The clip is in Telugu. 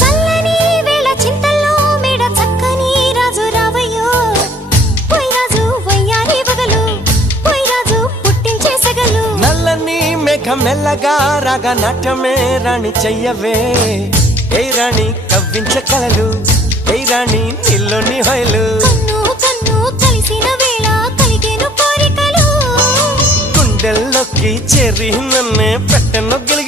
చల్లని వేళ చింతల్లో మేడ చక్కని రాజు రావయ్యో పోయి రాజు వయ్యారి వగలు పోయి రాజు పుట్టించే సగలు నల్లని మేఘం మెల్లగా రాగా నాట్యమే రాణి చెయ్యవే ఏ రాణి కవ్వించే కలలు ఏ రాణి నీలోని హొయలు కన్ను కన్ను కలిసిన వేళ కలిగేను కోరికలు గుండెల్లోకి చేరి నన్నే పెట్టెను గిలిగి